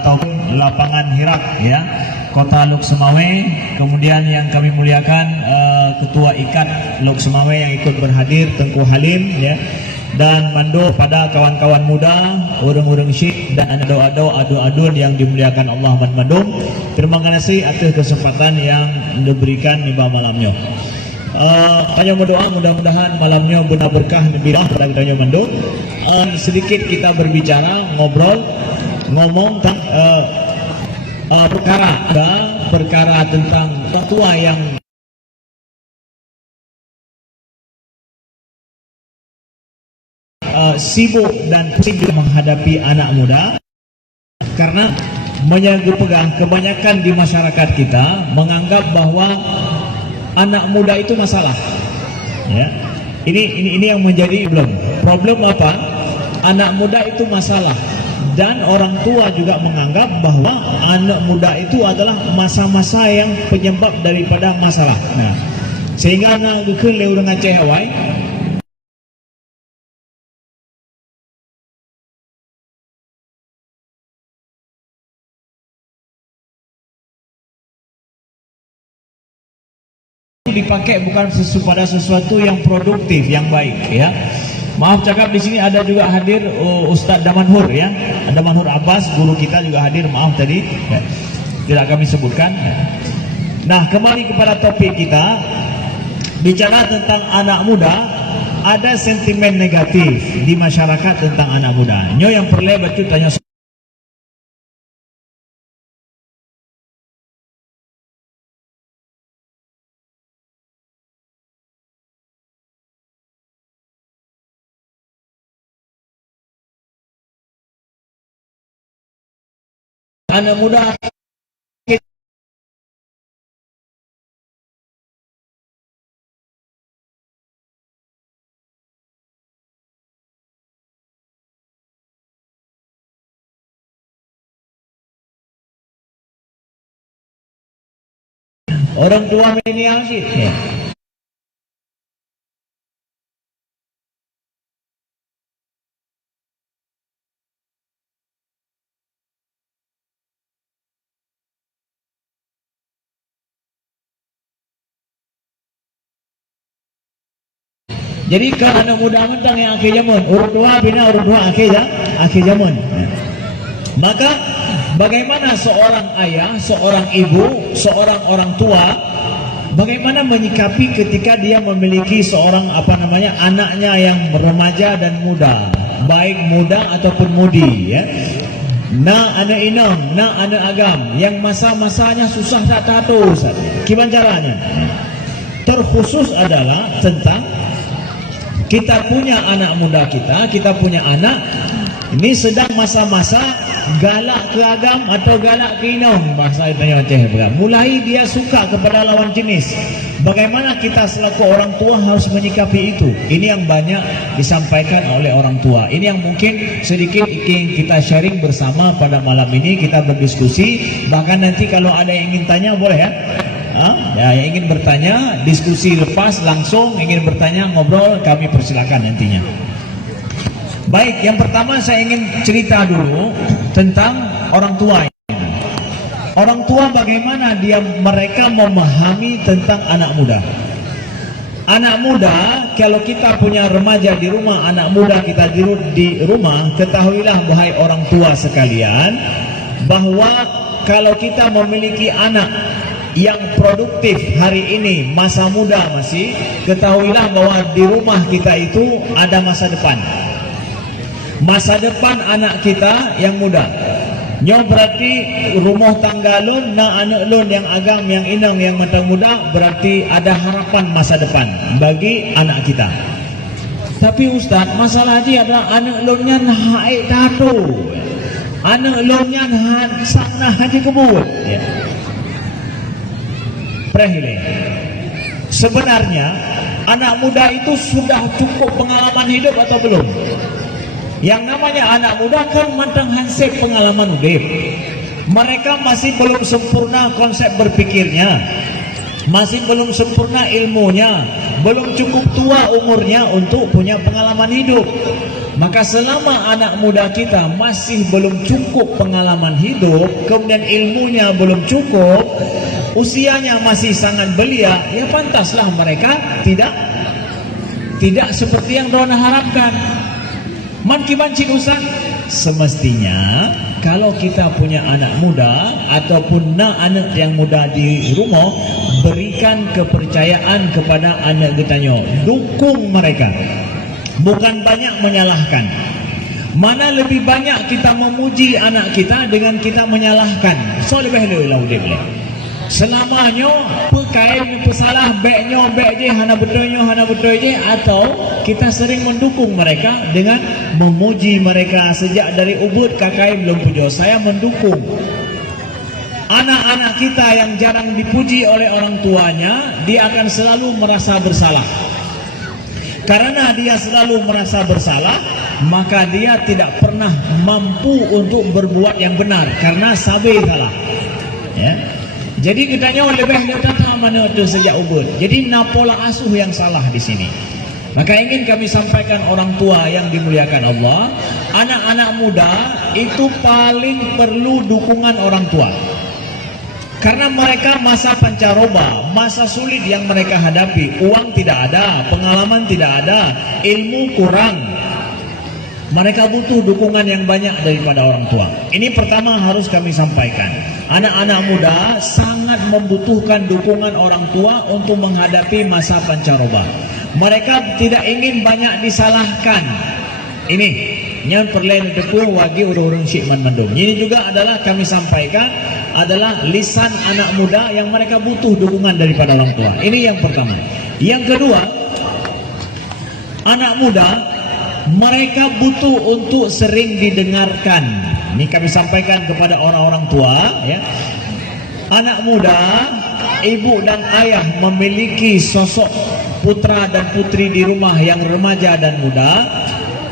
ataupun lapangan Hirak ya, Kota Lok Semawe. Kemudian yang kami muliakan Ketua Ikat Lok Semawe yang ikut berhadir, Tengku Halim ya, dan mando pada kawan-kawan muda, orang-orang syekh dan anak doa-doa adu-adun yang dimuliakan Allah dan mandum. Terima kasih atas kesempatan yang diberikan di malamnya. Tanya berdoa mudah-mudahan malamnya benar berkah lebih pada tanya mandum. Sedikit kita berbicara, ngomong tentang perkara tentang tua yang sibuk dan pusing menghadapi anak muda, karena pegang kebanyakan di masyarakat kita menganggap bahwa anak muda itu masalah ya. Ini yang menjadi problem apa? Anak muda itu masalah, dan orang tua juga menganggap bahwa anak muda itu adalah masa-masa yang penyebab daripada masalah. Nah, sehingga anak gekun leu dengan cewek dipakai bukan pada sesuatu yang produktif, yang baik ya. Maaf cakap, di sini ada juga hadir Ustadz Damanhur ya, Damanhur Abbas, guru kita juga hadir. Maaf tadi ya, tidak kami sebutkan. Nah, kembali kepada topik kita, bicara tentang anak muda. Ada sentimen negatif di masyarakat tentang anak muda. Nyo yang perlu baca tanya anak muda. Orang tua milenial sih ya. Jadi kalau anak muda mentang yang akhir zaman, orang tua bina orang tua akhir zaman. Maka bagaimana seorang ayah, seorang ibu, seorang orang tua, bagaimana menyikapi ketika dia memiliki seorang anaknya yang remaja dan muda, baik muda ataupun mudi ya. Na anak inang, na anak agam, yang masa-masanya susah tak tahu, gimana caranya? Terkhusus adalah tentang kita punya anak muda kita punya anak ini sedang masa-masa galak ke agam atau galak ke inong, bahasa itanya mulai dia suka kepada lawan jenis. Bagaimana kita selaku orang tua harus menyikapi itu? Ini yang banyak disampaikan oleh orang tua. Ini yang mungkin sedikit ingin kita sharing bersama pada malam ini, kita berdiskusi. Bahkan nanti kalau ada yang ingin tanya boleh ya. Ya, yang ingin bertanya, diskusi lepas langsung, ingin bertanya, ngobrol, kami persilakan nantinya. Baik, yang pertama saya ingin cerita dulu tentang orang tua. Orang tua bagaimana mereka memahami tentang anak muda. Anak muda, kalau kita punya remaja di rumah, anak muda kita di rumah, ketahuilah wahai orang tua sekalian, bahwa kalau kita memiliki anak yang produktif hari ini, masa muda masih, ketahuilah bahwa di rumah kita itu ada masa depan. Masa depan anak kita yang muda. Nyo berarti rumah tangga lun, na anak lun yang agam, yang inang, yang matang muda, berarti ada harapan masa depan bagi anak kita. Tapi Ustaz, masalah aja ada anak lunnya naik tato, anak lunnya sana haji kebut ya. Sebenarnya anak muda itu sudah cukup pengalaman hidup atau belum? Yang namanya anak muda kan mantang hansip pengalaman hidup. Mereka masih belum sempurna konsep berpikirnya. masih belum sempurna ilmunya, belum cukup tua umurnya untuk punya pengalaman hidup. Maka selama anak muda kita masih belum cukup pengalaman hidup, kemudian ilmunya belum cukup, usianya masih sangat belia, ya pantaslah mereka tidak seperti yang Rona harapkan. Man kibancik Ustaz, semestinya kalau kita punya anak muda ataupun anak yang muda di rumah, berikan kepercayaan kepada anak kitanya, dukung mereka, bukan banyak menyalahkan. Mana lebih banyak kita memuji anak kita dengan kita menyalahkan. So lebih boleh. Selamanya pekain pesalah beknya bek je hana betul je, atau kita sering mendukung mereka dengan memuji mereka. Sejak dari ubud kakai belum puja, saya mendukung anak-anak kita yang jarang dipuji oleh orang tuanya. Dia akan selalu merasa bersalah. Karena dia selalu merasa bersalah, maka dia tidak pernah mampu untuk berbuat yang benar karena sabar salah, ya. Jadi kitanya lebih datang mana itu sejak ubud. Jadi pola asuh yang salah di sini. Maka ingin kami sampaikan orang tua yang dimuliakan Allah, anak-anak muda itu paling perlu dukungan orang tua. Karena mereka masa pancaroba, masa sulit yang mereka hadapi. Uang tidak ada, pengalaman tidak ada, ilmu kurang. Mereka butuh dukungan yang banyak daripada orang tua. Ini pertama harus kami sampaikan. Anak-anak muda sangat membutuhkan dukungan orang tua untuk menghadapi masa pancaroba. Mereka tidak ingin banyak disalahkan. Ini yang perlain tepung wagi urung syik mandum. Ini juga adalah kami sampaikan adalah lisan anak muda yang mereka butuh dukungan daripada orang tua. Ini yang pertama. Yang kedua, anak muda mereka butuh untuk sering didengarkan. Ini kami sampaikan kepada orang-orang tua, ya. Anak muda, ibu dan ayah memiliki sosok putra dan putri di rumah yang remaja dan muda.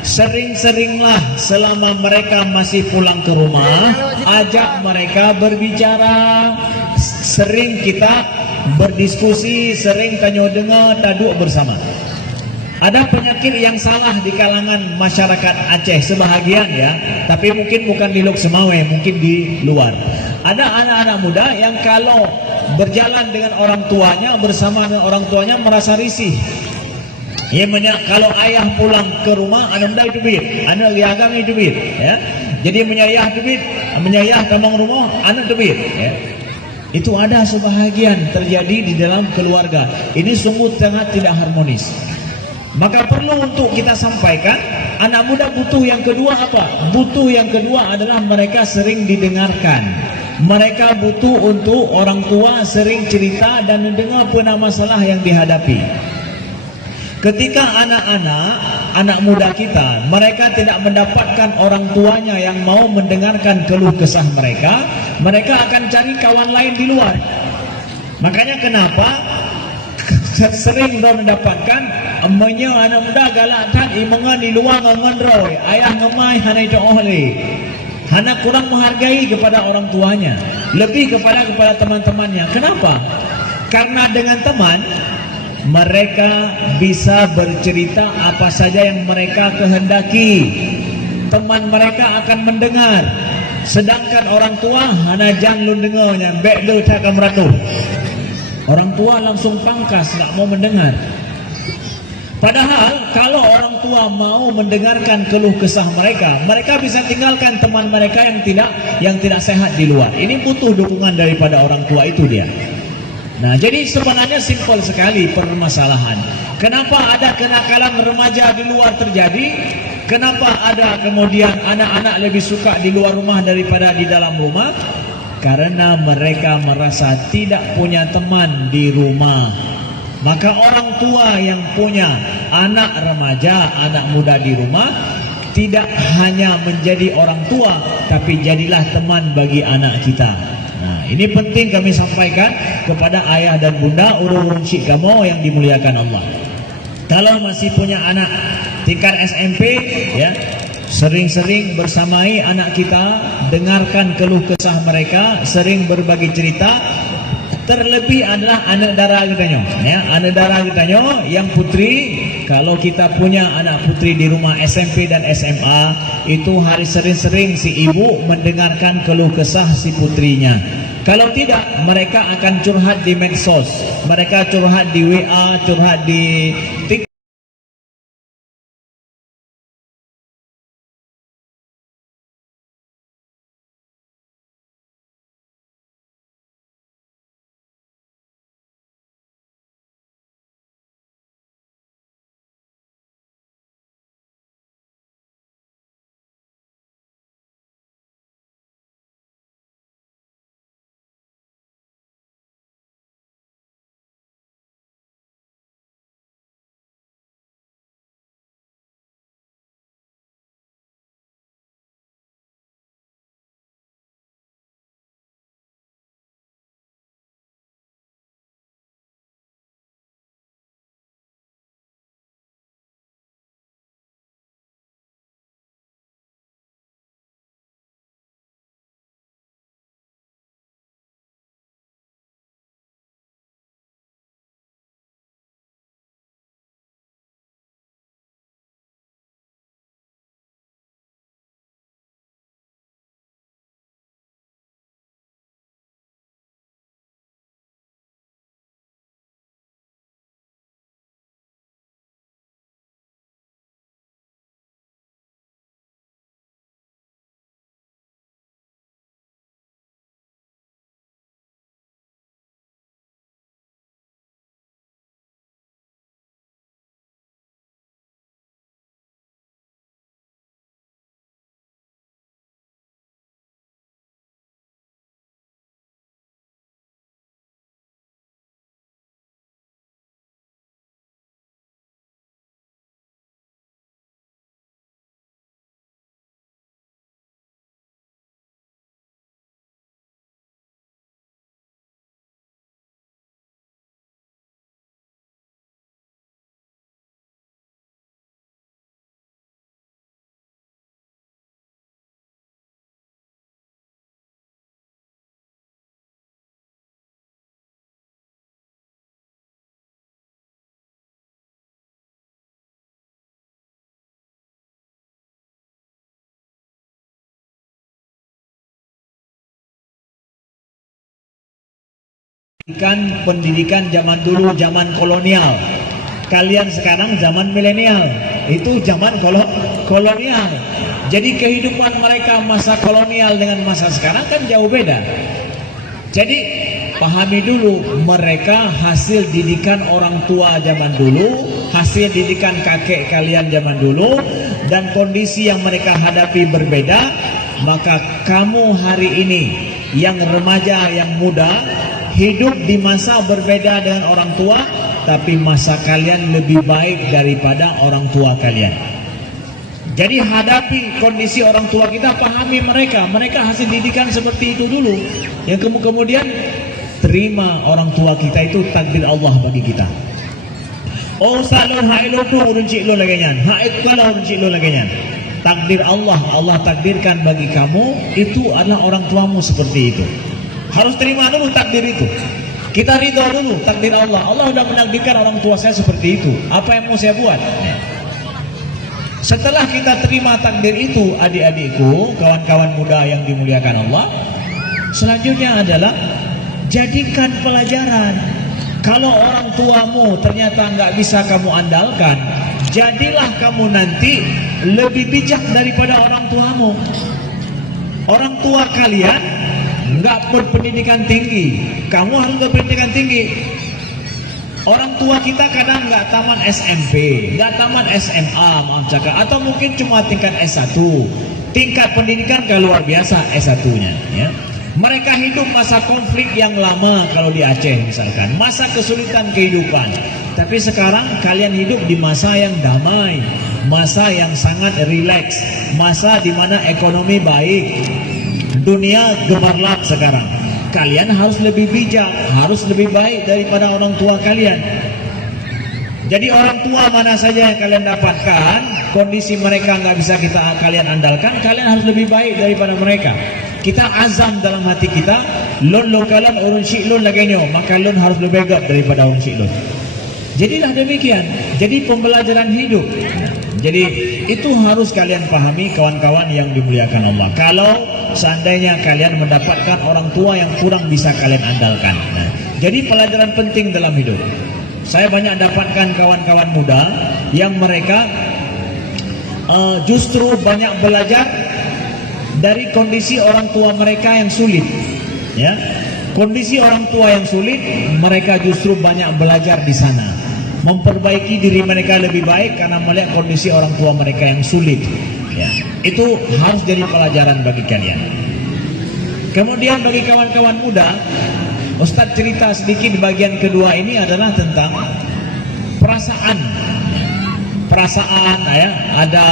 Sering-seringlah selama mereka masih pulang ke rumah, ajak mereka berbicara. Sering kita berdiskusi, sering tanya dengar, taduk bersama. Ada penyakit yang salah di kalangan masyarakat Aceh sebahagian, ya, tapi mungkin bukan di Lok Semawe, mungkin di luar. Ada anak-anak muda yang kalau berjalan dengan orang tuanya, bersama dengan orang tuanya merasa risih. Ya, kalau ayah pulang ke rumah, anak muda itu bir, anak liagang itu bir, ya. Jadi menyayah tamang rumah, anak itu bir, ya. Itu ada sebahagian terjadi di dalam keluarga. Ini sungguh sangat tidak harmonis. Maka perlu untuk kita sampaikan, anak muda butuh yang kedua apa? Butuh yang kedua adalah mereka sering didengarkan. Mereka butuh untuk orang tua sering cerita dan mendengar apa masalah yang dihadapi. Ketika anak muda kita, mereka tidak mendapatkan orang tuanya yang mau mendengarkan keluh kesah mereka, mereka akan cari kawan lain di luar. Makanya kenapa sering dah mendapatkan anak muda galak tan imangan di luar ngendroy, ayah ngemai hana itu oleh. Hana kurang menghargai kepada orang tuanya, lebih kepada teman-temannya. Kenapa? Karena dengan teman mereka bisa bercerita apa saja yang mereka kehendaki. Teman mereka akan mendengar. Sedangkan orang tua hana jang lun dengarnya, bek lu tak akan meratuh. Orang tua langsung pangkas, tak mau mendengar. Padahal kalau orang tua mau mendengarkan keluh kesah mereka, mereka bisa tinggalkan teman mereka yang tidak sehat di luar. Ini butuh dukungan daripada orang tua itu dia. Nah, jadi sebenarnya simpel sekali permasalahan. Kenapa ada kenakalan remaja di luar terjadi? Kenapa ada kemudian anak-anak lebih suka di luar rumah daripada di dalam rumah? Karena mereka merasa tidak punya teman di rumah. Maka orang tua yang punya anak remaja, anak muda di rumah, tidak hanya menjadi orang tua, tapi jadilah teman bagi anak kita. Nah, ini penting kami sampaikan kepada ayah dan bunda urung syik kamu yang dimuliakan Allah. Kalau masih punya anak tingkat SMP, ya, sering-sering bersamai anak kita, dengarkan keluh kesah mereka, sering berbagi cerita. Terlebih adalah anak dara kitanya, ya, anak dara kitanya yang putri. Kalau kita punya anak putri di rumah SMP dan SMA, itu hari sering-sering si ibu mendengarkan keluh kesah si putrinya. Kalau tidak, mereka akan curhat di medsos, mereka curhat di WA, curhat di TikTok. Pendidikan zaman dulu, zaman kolonial. Kalian sekarang zaman milenial, itu zaman kolonial. Jadi kehidupan mereka masa kolonial dengan masa sekarang kan jauh beda. Jadi pahami dulu, mereka hasil didikan orang tua zaman dulu, hasil didikan kakek kalian zaman dulu, dan kondisi yang mereka hadapi berbeda. Maka kamu hari ini yang remaja, yang muda, hidup di masa berbeda dengan orang tua, tapi masa kalian lebih baik daripada orang tua kalian. Jadi hadapi kondisi orang tua kita, pahami mereka hasil didikan seperti itu dulu. Yang kemudian terima orang tua kita itu takdir Allah bagi kita. Oh salon hailo tu uruncik lo lagian, haid kalau uruncik lo lagian. Takdir Allah, Allah takdirkan bagi kamu, itu adalah orang tuamu seperti itu. Harus terima dulu takdir itu. Kita ridho dulu takdir Allah. Allah sudah menakdirkan orang tua saya seperti itu. Apa yang mau saya buat? Setelah kita terima takdir itu, adik-adikku, kawan-kawan muda yang dimuliakan Allah, selanjutnya adalah jadikan pelajaran. Kalau orang tuamu ternyata nggak bisa kamu andalkan, jadilah kamu nanti lebih bijak daripada orang tuamu. Orang tua kalian nggak berpendidikan tinggi, kamu harus berpendidikan tinggi. Orang tua kita kadang nggak tamat SMP, nggak tamat SMA, maaf cakap, atau mungkin cuma tingkat S1. Tingkat pendidikan kalau luar biasa S1-nya, ya. Mereka hidup masa konflik yang lama kalau di Aceh misalkan, masa kesulitan kehidupan. Tapi sekarang kalian hidup di masa yang damai, masa yang sangat rileks, masa di mana ekonomi baik. Dunia gemerlap sekarang. Kalian harus lebih bijak, harus lebih baik daripada orang tua kalian. Jadi orang tua mana saja yang kalian dapatkan, kondisi mereka nggak bisa kalian andalkan, kalian harus lebih baik daripada mereka. kita azam dalam hati kita, lon lokalan urun syiklun lagainya, maka lon harus lebih baik daripada urun syiklun. Jadilah demikian. Jadi pembelajaran hidup. Jadi itu harus kalian pahami, kawan-kawan yang dimuliakan Allah. Kalau seandainya kalian mendapatkan orang tua yang kurang bisa kalian andalkan. Nah, jadi pelajaran penting dalam hidup. Saya banyak dapatkan kawan-kawan muda yang mereka justru banyak belajar dari kondisi orang tua mereka yang sulit. Ya, kondisi orang tua yang sulit, mereka justru banyak belajar di sana, memperbaiki diri mereka lebih baik karena melihat kondisi orang tua mereka yang sulit. Ya, itu harus jadi pelajaran bagi kalian. Kemudian bagi kawan-kawan muda, Ustaz cerita sedikit di bagian kedua ini adalah tentang perasaan. Perasaan, ya, ada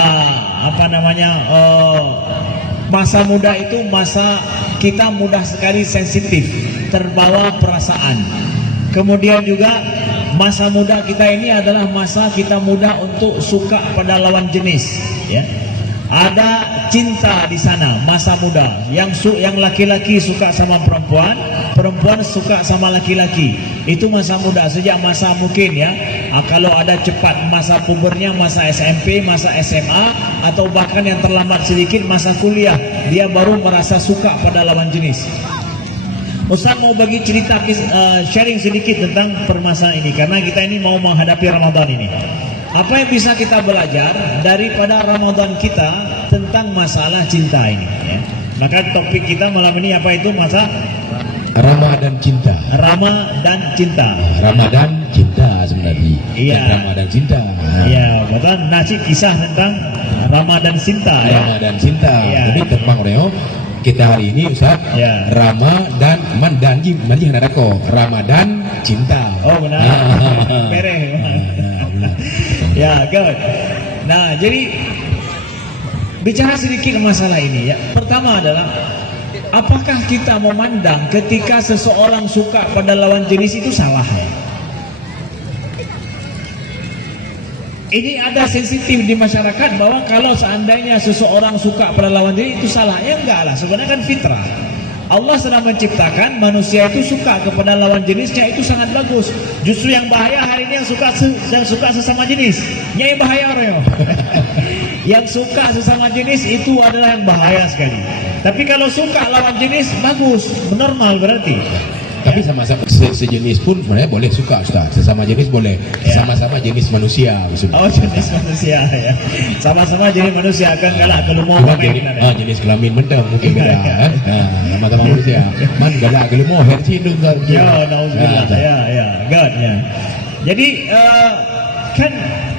apa namanya? Masa muda itu masa kita mudah sekali sensitif, terbawa perasaan. Kemudian juga masa muda kita ini adalah masa kita mudah untuk suka pada lawan jenis, ya. Ada cinta di sana, masa muda. Yang laki-laki suka sama perempuan, perempuan suka sama laki-laki. Itu masa muda, sejak masa mungkin, ya. Kalau ada cepat masa pubernya, masa SMP, masa SMA, atau bahkan yang terlambat sedikit masa kuliah, dia baru merasa suka pada lawan jenis. Ustaz mau bagi cerita, sharing sedikit tentang permasalahan ini, karena kita ini mau menghadapi Ramadan ini. Apa yang bisa kita belajar daripada Ramadan kita tentang masalah cinta ini, ya? Maka topik kita malam ini apa itu? Masa Ramadan cinta. Ramadan cinta. Ramadan cinta sebenarnya. Iya. Ramadan cinta. Iya, betul. Nasi kisah tentang Ramadan cinta, ya. Ramadan cinta. Iya. Jadi tentang Reo kita hari ini Ustaz, Ya. Ramadan mandanji manji hanarako Ramadan cinta. Oh benar. Beres. Ya, good. Nah, jadi bicara sedikit masalah ini, ya. Pertama adalah, apakah kita memandang ketika seseorang suka pada lawan jenis itu salah, ya? Ini ada sensitif di masyarakat bahwa kalau seandainya seseorang suka pada lawan jenis itu salah. Ya enggak lah, sebenarnya kan fitrah. Allah sedang menciptakan manusia itu suka kepada lawan jenisnya, itu sangat bagus. Justru yang bahaya hari ini yang suka sesama jenis. Yang bahaya orang. Yang suka sesama jenis itu adalah yang bahaya sekali. Tapi kalau suka lawan jenis bagus, normal berarti. Tapi sama-sama sejenis pun sebenarnya boleh suka Ustaz. Sesama jenis boleh. Ya. Sama-sama jenis manusia maksudnya. Oh, jenis manusia, ya. Sama-sama jenis manusia akan galak kelumo Cuma jenis kelamin mentang mungkin beda kan. Sama-sama manusia. Man galak kelumo versi itu enggak. Ya, nauzubillah. Ya, God, ya. Jadi kan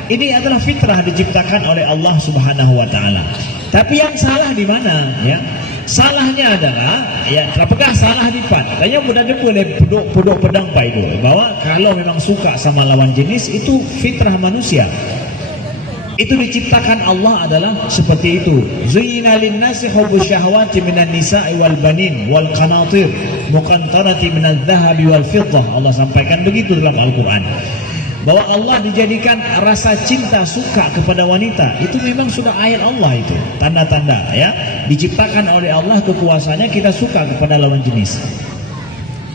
ini adalah fitrah diciptakan oleh Allah Subhanahu wa taala. Tapi yang salah di mana, ya? Salahnya adalah, ya, apakah salah di pan? Tanya mudah dia boleh puduk pedang pai itu, bahwa kalau memang suka sama lawan jenis itu fitrah manusia. Itu diciptakan Allah adalah seperti itu. Zuyyina lin-nasi hubbus syahawati minan nisa'i wal banin wal qanatir muqantarati minadh dhahabi wal fiddah. Allah sampaikan begitu dalam Al-Qur'an. Bahwa Allah dijadikan rasa cinta, suka kepada wanita, itu memang sudah ayat Allah, itu tanda-tanda, ya, diciptakan oleh Allah kekuasaannya kita suka kepada lawan jenis.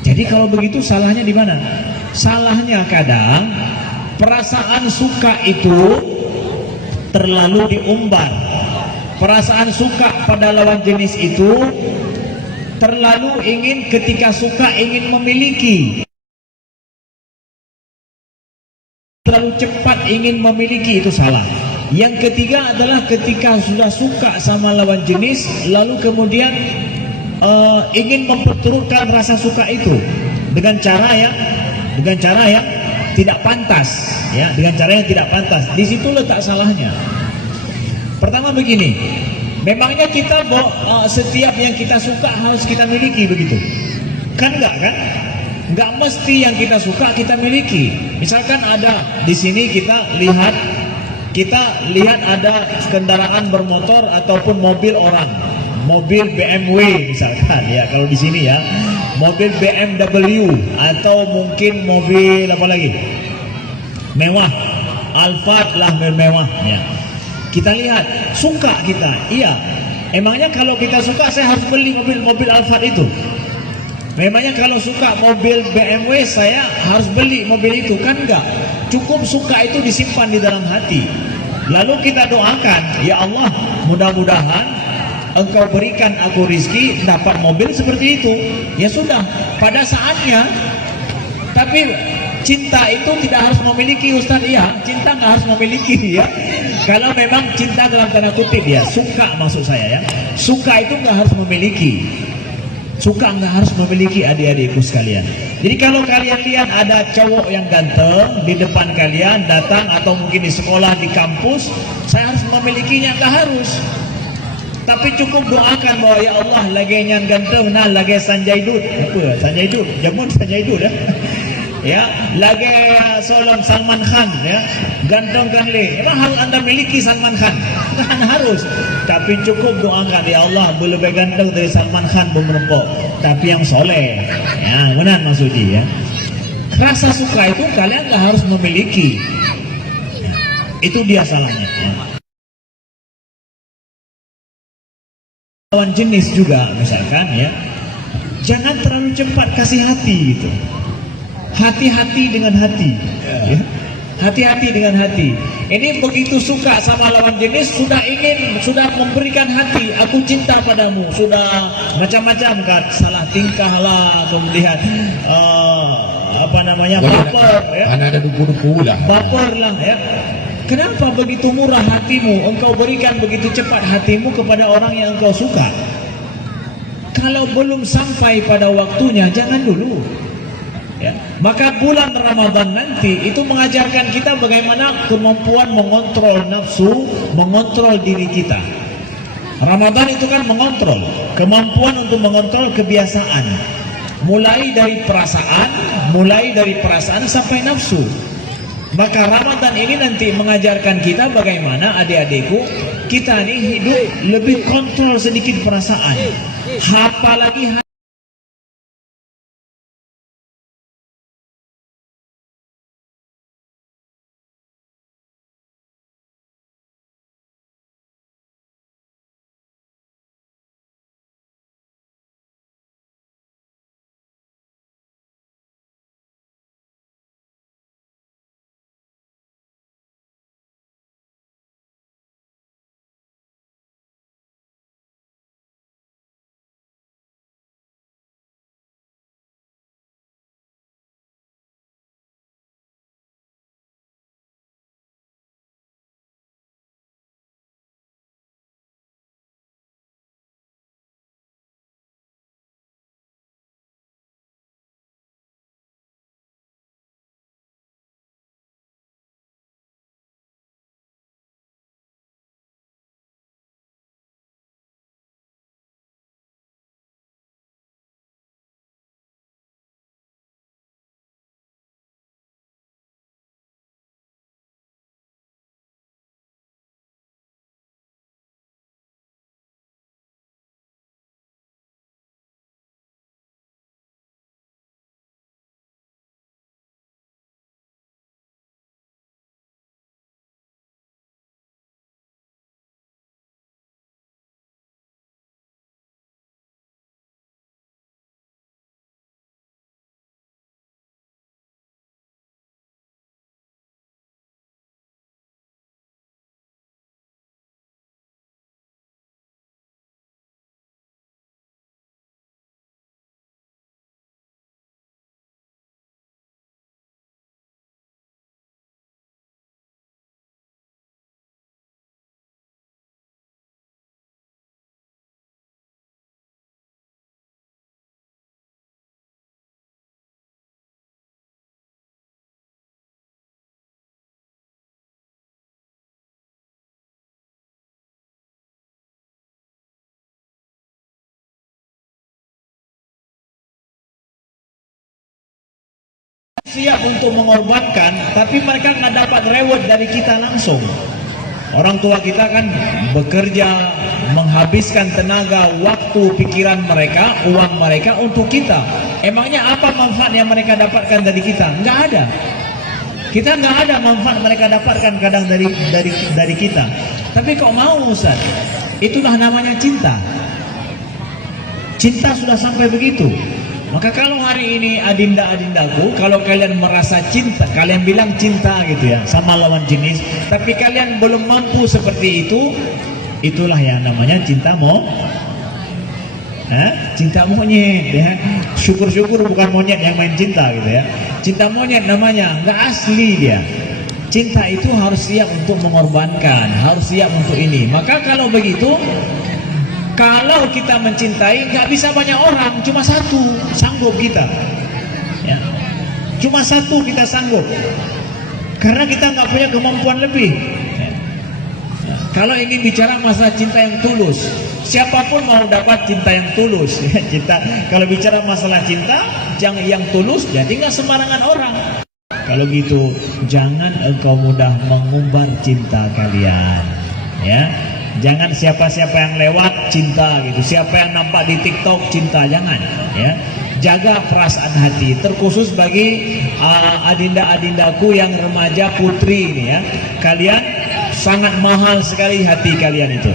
Jadi kalau begitu salahnya di mana? Salahnya kadang perasaan suka itu terlalu diumbar. Perasaan suka pada lawan jenis itu terlalu ingin, ketika suka ingin memiliki. Terlalu cepat ingin memiliki, itu salah. Yang ketiga adalah ketika sudah suka sama lawan jenis lalu kemudian ingin memperturutkan rasa suka itu dengan cara yang tidak pantas, ya, dengan cara yang tidak pantas. Di situ letak salahnya. Pertama begini, memangnya kita setiap yang kita suka harus kita miliki begitu? Kan enggak, kan? Nggak mesti yang kita suka kita miliki. Misalkan ada di sini kita lihat ada kendaraan bermotor ataupun mobil orang, mobil BMW misalkan, ya, kalau di sini, ya, mobil BMW atau mungkin mobil apa lagi mewah, Alphard lah mewah, ya. Kita lihat, suka kita, iya. Emangnya kalau kita suka saya harus beli mobil Alphard itu? Memangnya kalau suka mobil BMW saya harus beli mobil itu? Kan enggak. Cukup suka itu disimpan di dalam hati. Lalu kita doakan, ya Allah, mudah-mudahan Engkau berikan aku rizki dapat mobil seperti itu. Ya sudah, pada saatnya. Tapi cinta itu tidak harus memiliki, Ustaz. Ya, cinta nggak harus memiliki ya. Kalau memang cinta dalam tanda kutip ya, suka maksud saya ya. Suka itu nggak harus memiliki. Suka nggak harus memiliki, adik-adikku sekalian. Jadi kalau kalian lihat ada cowok yang ganteng di depan kalian datang, atau mungkin di sekolah, di kampus, saya harus memilikinya, nggak harus. Tapi cukup doakan bahwa ya Allah lagi yang ganteng, nah lagi Sanjay Dut, apa Sanjay Dut, jamun Sanjay Dut ya. Ya, lagi Salman Khan ya, ganteng kan le. Emang harus anda miliki Salman Khan? Kan harus. Tapi cukup doakan ya Allah lebih ganteng dari Salman Khan bermerempok, tapi yang soleh. Ya, benar maksudnya ya. Rasa suka itu kalian nggak harus memiliki. Ya, itu dia salahnya. Ya. Lawan jenis juga misalkan ya, jangan terlalu cepat kasih hati gitu. Hati-hati dengan hati ya. Hati-hati dengan hati. Ini begitu suka sama lawan jenis, sudah memberikan hati, aku cinta padamu, sudah macam-macam kan, salah tingkah lah, kemudian baper ya. Ada duku-duku lah. Baper lah ya. Kenapa begitu murah hatimu? Engkau berikan begitu cepat hatimu kepada orang yang engkau suka. Kalau belum sampai pada waktunya, jangan dulu. Ya. Maka bulan Ramadan nanti itu mengajarkan kita bagaimana kemampuan mengontrol nafsu, mengontrol diri kita. Ramadan itu kan mengontrol, kemampuan untuk mengontrol kebiasaan. Mulai dari perasaan sampai nafsu. Maka Ramadan ini nanti mengajarkan kita bagaimana, adik-adikku, kita ini hidup lebih kontrol sedikit perasaan. Apalagi siap untuk mengorbankan, tapi mereka nggak dapat reward dari kita langsung. Orang tua kita kan bekerja, menghabiskan tenaga, waktu, pikiran mereka, uang mereka untuk kita. Emangnya apa manfaat yang mereka dapatkan dari kita? Nggak ada. Kita nggak ada manfaat mereka dapatkan kadang dari kita. Tapi kok mau Ustaz? itulah namanya cinta. Cinta sudah sampai begitu. Maka kalau hari ini adinda-adindaku, kalau kalian merasa cinta, kalian bilang cinta gitu ya sama lawan jenis, tapi kalian belum mampu seperti itu, itulah yang namanya cinta cinta monyet ya. Syukur-syukur bukan monyet yang main cinta gitu ya. Cinta monyet namanya, nggak asli dia. Cinta itu harus siap untuk mengorbankan, harus siap untuk ini. Maka kalau begitu, kalau kita mencintai nggak bisa banyak orang, cuma satu sanggup kita ya. Cuma satu kita sanggup, karena kita nggak punya kemampuan lebih ya. Kalau ingin bicara masalah cinta yang tulus, siapapun mau dapat cinta yang tulus ya. Kalau bicara masalah cinta yang tulus, jadi nggak sembarangan orang. Kalau gitu jangan engkau mudah mengumbar cinta kalian ya. Jangan siapa-siapa yang lewat cinta gitu, siapa yang nampak di TikTok cinta, jangan ya. Jaga perasaan hati, terkhusus bagi adinda-adindaku yang remaja putri ini ya. Kalian sangat mahal sekali hati kalian itu.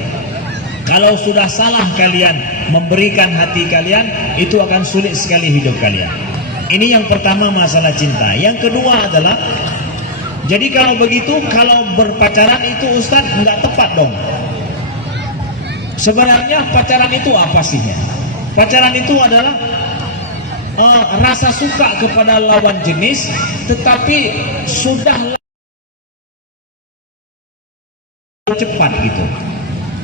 Kalau sudah salah kalian memberikan hati kalian, itu akan sulit sekali hidup kalian. Ini yang pertama, masalah cinta. Yang kedua adalah, jadi kalau begitu, kalau berpacaran itu Ustadz nggak tepat dong. Sebenarnya pacaran itu apa sih ya? Pacaran itu adalah rasa suka kepada lawan jenis, tetapi sudah cepat gitu.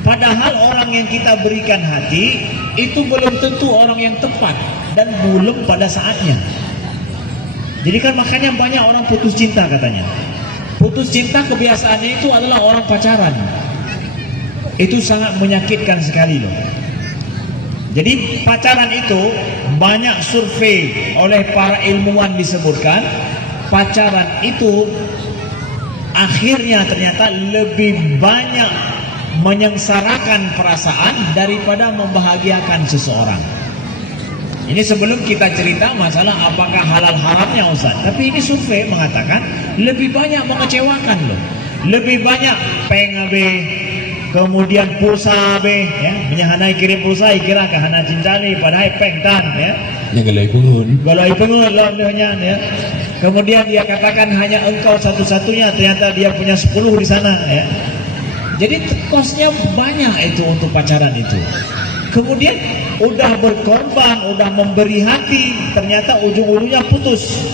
Padahal orang yang kita berikan hati itu belum tentu orang yang tepat dan belum pada saatnya. Jadi kan makanya banyak orang putus cinta katanya. Putus cinta kebiasaannya itu adalah orang pacaran. Itu sangat menyakitkan sekali loh. Jadi pacaran itu banyak survei oleh para ilmuwan disebutkan, pacaran itu akhirnya ternyata lebih banyak menyengsarakan perasaan daripada membahagiakan seseorang. Ini sebelum kita cerita masalah apakah halal haramnya Ustaz, tapi ini survei mengatakan lebih banyak mengecewakan loh. Lebih banyak pengabe, kemudian pulsa be ya, menyahanai kirim pulsa kira ke hana cincani padahal pengtan ya. Yang galai pengun lamanya ya. Kemudian dia katakan hanya engkau satu-satunya, ternyata dia punya 10 di sana ya. Jadi kosnya banyak itu untuk pacaran itu. Kemudian udah berkorban, udah memberi hati, ternyata ujung-ujungnya putus.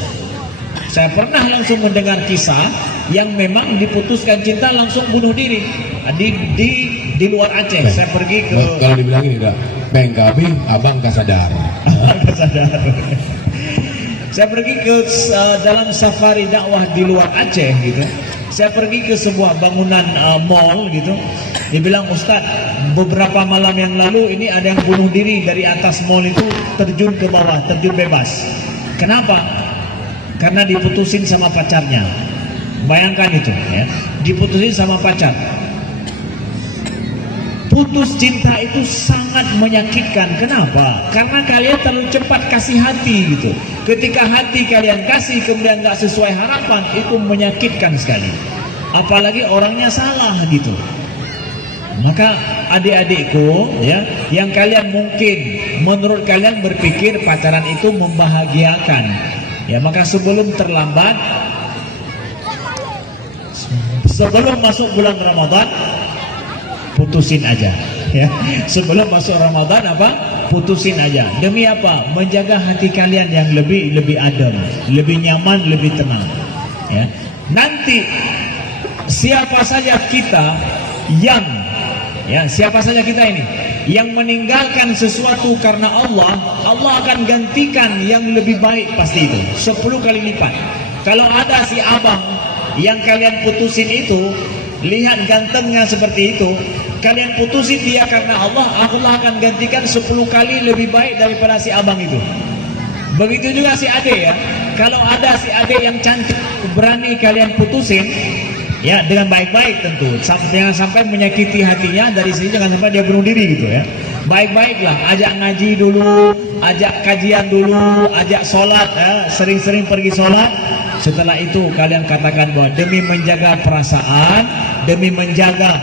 Saya pernah langsung mendengar kisah yang memang diputuskan cinta langsung bunuh diri di luar Aceh. Saya pergi ke, kalau dibilang ini enggak, pengkabi abang kasadar. Kasadar. Saya pergi ke dalam safari dakwah di luar Aceh gitu. Saya pergi ke sebuah bangunan mall gitu. Dia bilang, Ustaz, beberapa malam yang lalu ini ada yang bunuh diri dari atas mall itu, terjun ke bawah, terjun bebas. Kenapa? Karena diputusin sama pacarnya. Bayangkan itu ya, diputusin sama pacar. Putus cinta itu sangat menyakitkan. Kenapa? Karena kalian terlalu cepat kasih hati gitu. Ketika hati kalian kasih kemudian nggak sesuai harapan, itu menyakitkan sekali. Apalagi orangnya salah gitu. Maka adik-adikku ya, yang kalian mungkin menurut kalian berpikir pacaran itu membahagiakan ya, maka sebelum terlambat, sebelum masuk bulan Ramadan, putusin aja ya. Sebelum masuk Ramadan apa? Putusin aja. Demi apa? Menjaga hati kalian yang lebih adem, lebih nyaman, lebih tenang ya. Nanti siapa saja kita yang siapa saja kita ini yang meninggalkan sesuatu karena Allah, Allah akan gantikan yang lebih baik pasti itu 10 kali lipat. Kalau ada si abang yang kalian putusin itu, lihat gantengnya seperti itu, kalian putusin dia karena Allah, Allah akan gantikan 10 kali lebih baik daripada si abang itu. Begitu juga si ade ya. Kalau ada si ade yang cantik, berani kalian putusin ya dengan baik-baik tentu, jangan sampai menyakiti hatinya. Dari sini jangan sampai dia bunuh diri gitu ya. Baik-baiklah, ajak ngaji dulu, ajak kajian dulu, ajak sholat ya, sering-sering pergi sholat. Setelah itu kalian katakan bahwa demi menjaga perasaan, demi menjaga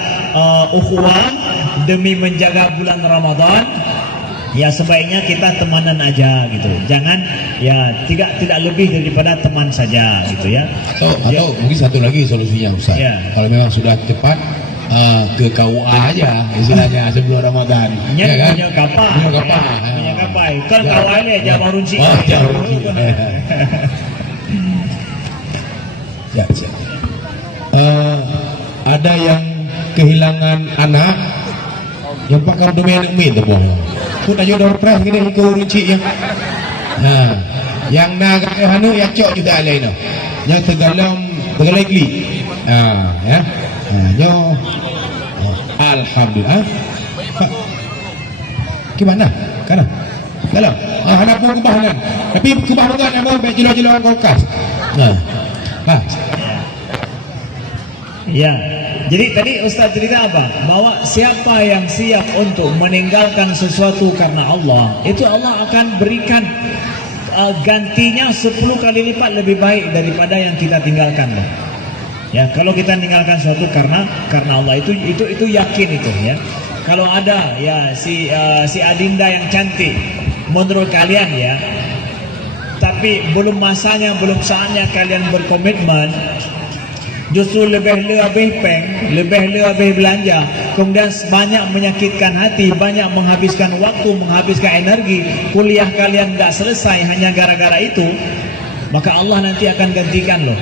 ukhuwah, demi menjaga bulan Ramadan, ya sebaiknya kita temanan aja gitu. Jangan ya tidak lebih daripada teman saja gitu ya. Atau mungkin satu lagi solusinya Ustaz. Ya. Kalau memang sudah cepat ke KUA aja istilahnya sebelum Ramadan. Nya kan? punya kapal. Punya kapal. Punya kapal. Kan Ya. kawai le jangan runci. Oh, jangan runci. Ya, ya. Ada yang kehilangan anak yang pakar domain umi tu boh. Pun ayo door press gini ke runci yang. Nah, yang naga hanu ya cok juga lain tu. Yang tegalagi. Ya. Yo. Alhamdulillah. Gimana? Kana? Dalam. Anak pun kebahanan. Tapi kebahanan apa bejilo-jilo kulkas. Nah. Ya. Jadi tadi Ustaz cerita apa? Bahwa siapa yang siap untuk meninggalkan sesuatu karena Allah, itu Allah akan berikan gantinya 10 kali lipat lebih baik daripada yang kita tinggalkan. Ya, kalau kita tinggalkan sesuatu karena Allah itu yakin itu ya. Kalau ada ya si Adinda yang cantik menurut kalian ya, tapi belum masanya, belum saatnya kalian berkomitmen, justru lebih belanja, kemudian banyak menyakitkan hati, banyak menghabiskan waktu, menghabiskan energi, kuliah kalian nggak selesai hanya gara-gara itu, maka Allah nanti akan gantikan loh.